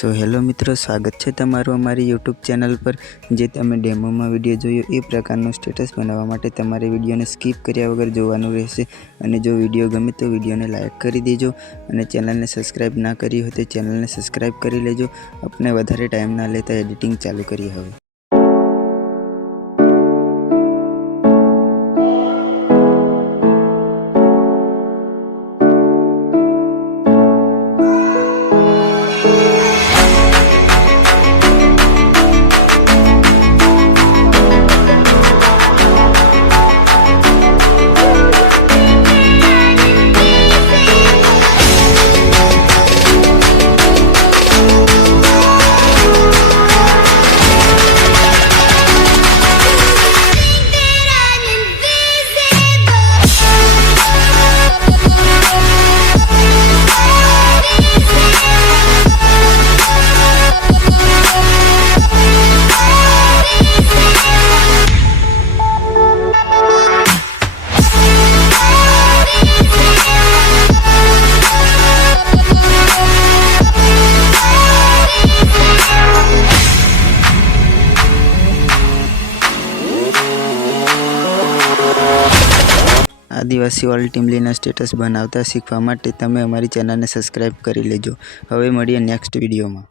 So hello मित्रों, स्वागत है तमारू अमारी यूट्यूब चैनल पर। जे तमे डेमो में विडियो जोयो ए प्रकारनो स्टेटस बनावा माटे तमारे विडियो ने स्कीप कर्या वगर जोवानुं रहेशे। अने जो विडियो गमे तो विडियो ने लाइक करी देजो अने चैनल ने सब्सक्राइब ना करी हो तो चैनल ने सब्सक्राइब करी लेजो। अपने वधारे टाइम ना लेता एडिटिंग चालू करिए हवे। आदिवासी ऑल टीमलीना स्टेटस बनावता शीखवा माटे तमे अमारी चेनल ने सब्सक्राइब करी लेजो। हवे मळीए नेक्स्ट विडियो में।